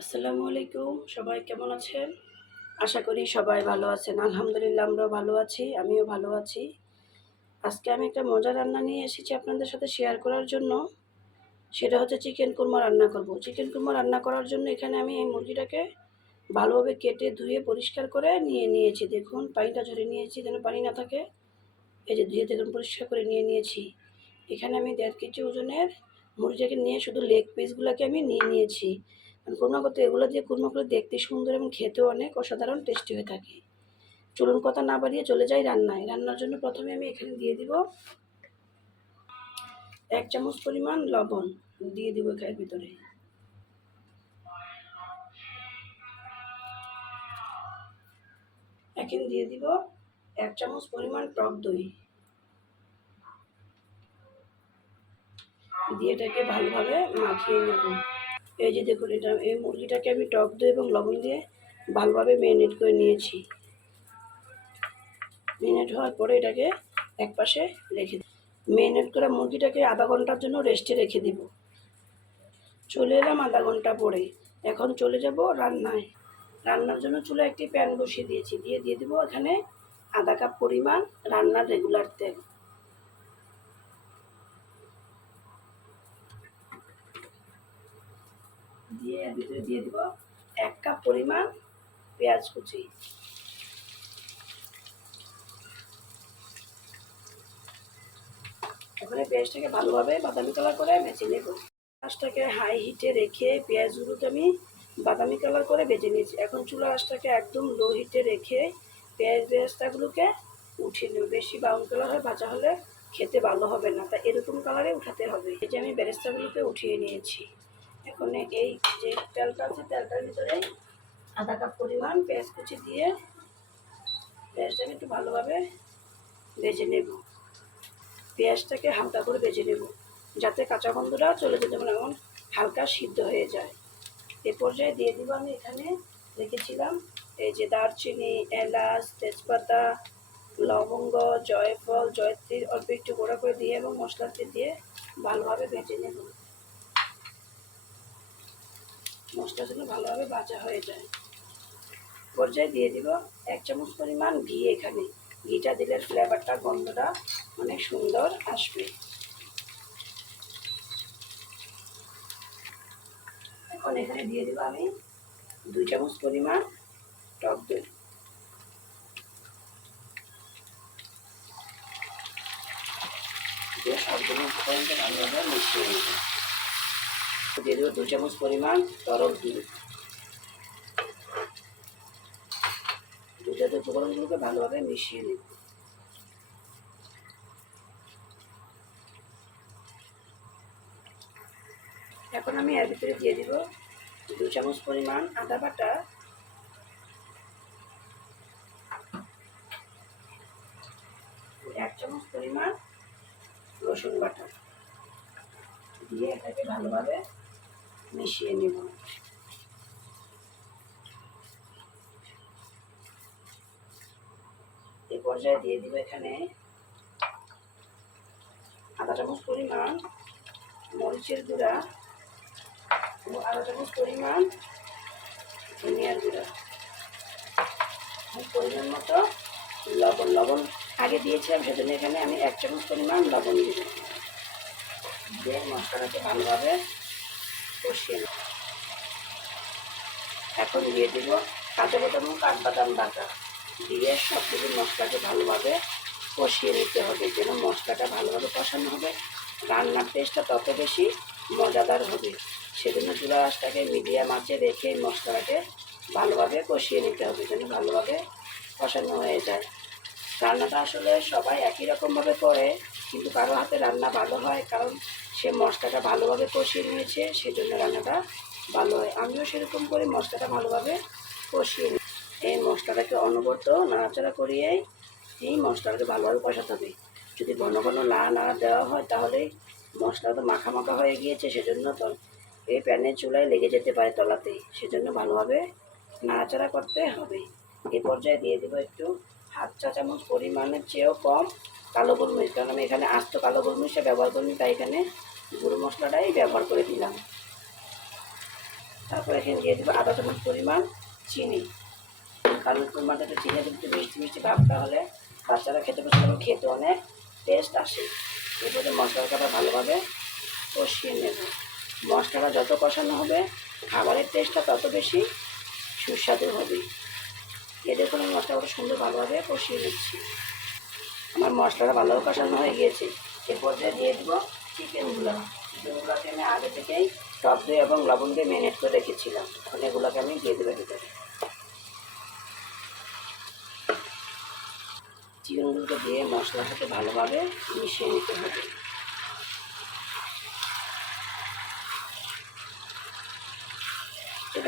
আসসালামু আলাইকুম। সবাই কেমন আছেন? আশা করি সবাই ভালো আছেন। আলহামদুলিল্লাহ আমরাও ভালো আছি। আমিও ভালো আছি। আজকে আমি একটা মজার রান্না নিয়ে এসেছি আপনাদের সাথে শেয়ার করার জন্য। সেটা হচ্ছে চিকেন কুরমা রান্না করব। চিকেন কুরমা রান্না করার জন্য এখানে আমি এই মুরগিটাকে ভালোভাবে কেটে ধুয়ে পরিষ্কার করে নিয়েছি। দেখুন পানিটা ঝরিয়ে নিয়েছি যেন পানি না থাকে। এই যে ধুয়ে দেখুন পরিষ্কার করে নিয়েছি। এখানে আমি 1.5 কেজি ওজনের মুরগিটাকে নিয়ে শুধু লেগ পিসগুলোকে আমি নিয়েছি। কুরমা করতে এগুলো দিয়ে কুরমা করে দেখতে সুন্দর এবং খেতেও অনেক অসাধারণ টেস্টি হয়ে থাকে। চলুন কথা না বাড়িয়ে চলে যাই রান্নায়। রান্নার জন্য প্রথমে আমি এখানে দিয়ে দিব 1 চামচ পরিমাণ লবণ দিয়ে দিব এর ভিতরে। এখন দিয়ে দিব 1 চামচ পরিমাণ টক দই দিয়ে এটাকে ভালোভাবে মাখিয়ে নেব। এই যে দেখুন এই মুরগিটাকে আমি টক দই এবং লবণ দিয়ে ভালোভাবে ম্যারিনেট করে নিয়েছি। ম্যারিনেট হওয়ার পরে এটাকে একপাশে রেখে দিই। ম্যারিনেট করা মুরগিটাকে আধা ঘন্টার জন্য রেস্টে রেখে দিব। চলে এলাম আধা ঘন্টা পরে। এখন চলে যাব রান্নায়। রান্নার জন্য চুলায় একটি প্যান বসিয়ে দিয়েছি। দিয়ে দেবো এখানে আধা কাপ পরিমাণ রান্নার রেগুলার তেল। দিয়ে এর ভিতরে দিয়ে দিব 1 কাপ পরিমাণ পেঁয়াজ কুচি। এখন পেঁয়াজটাকে ভালোভাবে বাদামি কালার করে ভেজে নেব। পেঁয়াজটাকে হাই হিটে রেখে পেঁয়াজগুলোকে আমি বাদামি কালার করে ভেজে নিয়েছি। এখন চুলা আঁচটাকে একদম লো হিটে রেখে বেরেস্তাগুলোকে উঠিয়ে নেব। বেশি ব্রাউন কালার হয়ে ভাজা হলে খেতে ভালো হবে না, তাই এরকম কালারে উঠাতে হবে। এই যে আমি বেরেস্তাগুলোকে উঠিয়ে নিয়েছি। এখন এই যে তেলটা আছে তেলটার ভিতরে আধা কাপ পরিমাণ পেঁয়াজ কুচি দিয়ে পেঁয়াজটাকে একটু ভালোভাবে ভেজে নেব। পেঁয়াজটাকে হালকা করে ভেজে নেব যাতে কাঁচা গন্ধটা চলে যেতে পারে, এমন হালকা সিদ্ধ হয়ে যায়। এ পর্যায়ে দিয়ে দিব আমি এখানে রেখেছিলাম এই যে দারচিনি, এলাচ, তেজপাতা, লবঙ্গ, জয়ফল, জয়ত্রীর অল্প একটু গুঁড়া করে দিয়ে এবং মশলাটি দিয়ে ভালোভাবে ভেজে নেব। মশলা যেন ভালোভাবে ভাজা হয়ে যায়। পর্যায়ে দিয়ে দিব 1 চামচ পরিমাণ ঘি। এখানে ঘিটা দিলে ফ্লেভারটা গন্ধটা অনেক সুন্দর আসবে। এখন এখানে দিয়ে দিব আমি 2 চামচ পরিমাণ টক দই। দিয়ে সবগুলো উপকরণকে ভালোভাবে মিশিয়ে নেব। দিয়ে দেবো 2 চামচ পরিমাণ তরল দুধ। দুধের উপকরণগুলোকে ভালোভাবে মিশিয়ে নেব। এখন আমি এর ভিতরে দিয়ে দিব 2 চামচ পরিমাণ আদা বাটা, 1 চামচ পরিমাণ রসুন বাটা দিয়ে এটাকে ভালোভাবে মিশিয়ে নেব। এই পর্যায়ে দিয়ে দিব এখানে আধা চামচ পরিমাণ মরিচের গুঁড়া ও আধা চামচ পরিমাণ ধনিয়ার গুঁড়া, পরিমাণ মতো লবণ আগে দিয়েছিলাম, সেজন্য এখানে আমি 1 চামচ পরিমাণ লবণ দিয়ে মশলাটাকে ভালোভাবে কষিয়ে নেব। এখন দিয়ে দিব কাজু বাদাম ও কাঠবাদাম বাটা দিয়ে সবগুলো মশলাকে ভালোভাবে কষিয়ে নিতে হবে। যেন মশলাটা ভালোভাবে কষানো হবে, রান্নার টেস্টটা তত বেশি মজাদার হবে। সেজন্য চুলা আঁচটাকে মিডিয়াম আঁচে রেখে মশলাটাকে ভালোভাবে কষিয়ে নিতে হবে যেন ভালোভাবে কষানো হয়ে যায়। রান্নাটা আসলে সবাই একই রকমভাবে করে, কিন্তু কারো হাতে রান্না ভালো হয় কারণ সে মশলাটা ভালোভাবে কষিয়ে নিয়েছে, সেজন্য রান্নাটা ভালো হয়। আমিও সেরকম করে মশলাটা ভালোভাবে কষিয়ে নিই। এই মশলাটাকে অনবরত নাড়াচাড়া করিয়েই এই মশলাটাকে ভালোভাবে কষাতে হবে। যদি ঘন ঘন নাড়া দেওয়া হয় তাহলে মশলা তো মাখা মাখা হয়ে গিয়েছে, সেজন্য এই প্যানের চুলায় লেগে যেতে পারে তলাতেই, সেজন্য ভালোভাবে নাড়াচাড়া করতে হবে। এ পর্যায়ে দিয়ে দেবো একটু 1/2 চা চামচ পরিমাণের চেয়েও কম কালো গোলমরিচ, কারণ আমি এখানে আস্ত কালো গোলমরিচটা ব্যবহার করিনি, তাই এখানে গুঁড়ো মশলাটাই ব্যবহার করে দিলাম। তারপর এখানে দিয়ে দেবো আধা চামচ পরিমাণ চিনি, কারণ পরিমাণটা একটু চিনি একটু মিষ্টি মিষ্টি ভাবটা হলে বাচ্চারা খেতে পছন্দ করে, খেতে অনেক টেস্ট আসে। এরপরে মশলাটা ভালোভাবে কষিয়ে নেব। মশলাটা যত কষানো হবে খাবারের টেস্টটা তত বেশি সুস্বাদু হবে। এদের কোনো মশলাটা সুন্দর ভালোভাবে কষিয়ে নিচ্ছি। আমার মশলাটা ভালোভাবে কষানো হয়ে গিয়েছে। এরপর দিয়ে দেবো চিকেনগুলোকে আমি আগে থেকেই টক দই এবং লবণ দিয়ে ম্যারিনেট করে রেখেছিলাম। এখন এগুলোকে আমি দিয়ে দেবো ভিতরে। চিকেনগুলোকে দিয়ে মশলার সাথে ভালোভাবে মিশিয়ে নিতে হবে।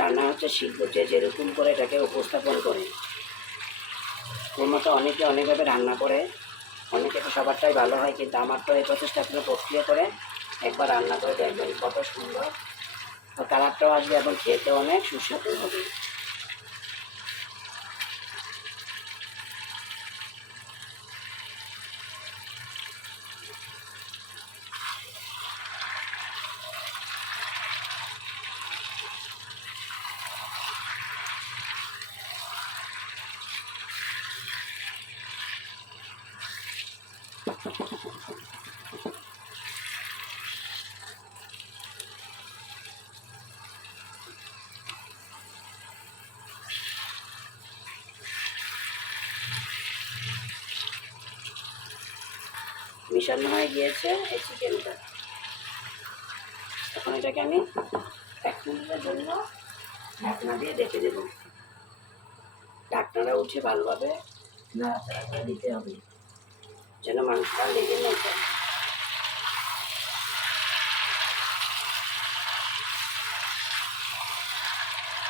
রান্না হচ্ছে শিল্প, যে যেরকম করে এটাকে উপস্থাপন করে। ওর মতো অনেকে অনেকভাবে রান্না করে, অনেকে তো সবারটাই ভালো হয়, কিন্তু আমার তো এই প্রচেষ্টা আপনারা প্রক্রিয়া করে একবার রান্না করে দেখবেন কত সুন্দর কালারটাও আসবে এবং খেতে অনেক সুস্বাদু হবে। মিশানো হয়ে গিয়েছে এই চিকেনটা। এখন এটাকে আমি 1 মিনিটের জন্য ঢাকনা দিয়ে ঢেকে দেব। ঢাকনাটা উঠে ভালোভাবে নাড়াচাড়া করে দিতে হবে যেন মাংসটা লেগে না যায়।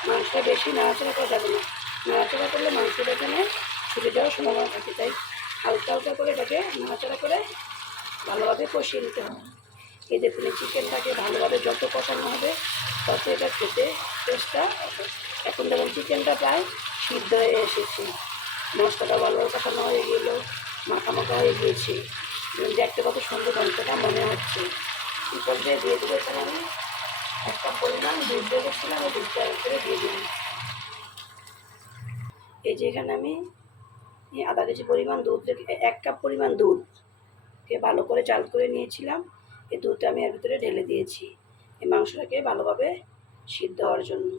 মাংসটা বেশি নাড়াচাড়া করা যাবে না, নাড়াচাড়া করলে মাংসটা এখানে ছুটে যাওয়ার সম্ভাবনা থাকে। তাই হালকা হালকা করে এটাকে নাড়াচাড়া করে ভালোভাবে কষিয়ে নিতে হবে। এই দেখুন চিকেনটাকে ভালোভাবে যত কষানো হবে তত এটা খেতে টেস্টটা। এখন দেখুন চিকেনটা প্রায় সিদ্ধ হয়ে এসেছে, মশলাটা ভালোভাবে কষানো হয়ে গেল, মাখা মাখা হয়ে গিয়েছে। দেখতে কত সুন্দর গন্ধটা মনে হচ্ছে। এই পর্যায়ে দিয়ে দেবো এখানে আমি 1 কাপ পরিমাণ দুধ রেখেছিলাম, ওই দুধটা করে দিয়ে দিলাম। এই যে এখানে আমি আধা কেজি পরিমাণ দুধ রেখে 1 কাপ পরিমাণ দুধকে ভালো করে জাল করে নিয়েছিলাম। এই দুধটা আমি এর ভিতরে ঢেলে দিয়েছি এই মাংসটাকে ভালোভাবে সিদ্ধ হওয়ার জন্য।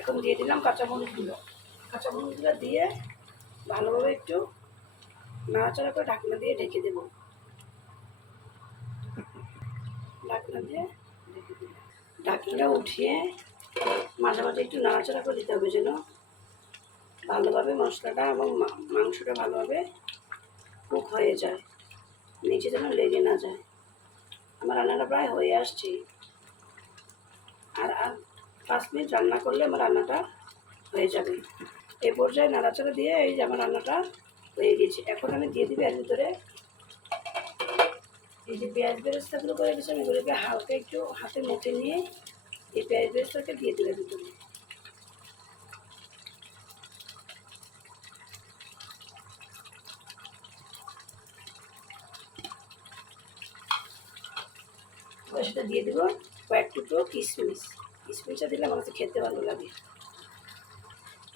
এখন দিয়ে দিলাম কাঁচামরিচগুলো দিয়ে ভালোভাবে একটু নাড়াচাড়া করে ঢাকনা দিয়ে ঢেকে দেবো। ঢাকনাটা উঠিয়ে মাঝে মাঝে একটু নাড়াচাড়া করে দিতে হবে যেন ভালোভাবে মশলাটা এবং মাংসটা ভালোভাবে কুক হয়ে যায়, নিচে যেন লেগে না যায়। আমার রান্নাটা প্রায় হয়ে আসছে, আর 5 মিনিট রান্না করলে আমার রান্নাটা হয়ে যাবে। এই পর্যায়ে নাড়াচাড়া দিয়ে এই যে আমার রান্নাটা হয়ে গেছে। এখন আমি দিয়ে দিবি এর ভিতরে এই যে পেঁয়াজ বেরেস্তাগুলো করে রেখেছিলাম, এগুলোকে হালকা একটু হাতে মুঠে নিয়ে এই পেঁয়াজ বেরেস্তাকে দিয়ে দিলে ভিতরে। সেটা দিয়ে দেবো কয়েক টুকরো কিশমিশ। কিশমিশটা দিলে আমার কাছে খেতে ভালো লাগে।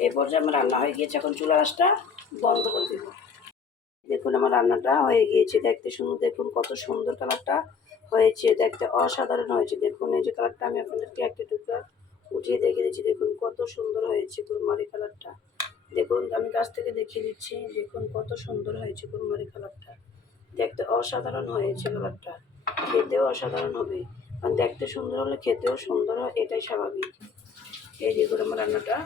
এই পর্যায়ে আমার রান্না হয়ে গিয়েছে, এখন চুলা আঁচটা বন্ধ করে দেবো। দেখুন আমার রান্নাটা হয়ে গিয়েছে, দেখতে সুন্দর, দেখুন কত সুন্দর কালারটা হয়েছে, দেখতে অসাধারণ হয়েছে। দেখুন এই যে কালারটা আমি আপনাদেরকে একটা টুকরা উঠিয়ে দেখে দিচ্ছি, দেখুন কত সুন্দর হয়েছে কুরমারি কালারটা। দেখুন আমি কাছ থেকে দেখিয়ে দিচ্ছি, দেখুন কত সুন্দর হয়েছে কুরমারি কালারটা, দেখতে অসাধারণ হয়েছে কালারটা, খেতেও অসাধারণ হবে। কারণ দেখতে সুন্দর হলে খেতেও সুন্দর হয়, এটাই স্বাভাবিক। এই দেখুন আমার রান্নাটা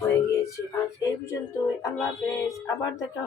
হয়ে গিয়েছে। আর এই পর্যন্তই, আল্লাহ হাফেজ, আবার দেখা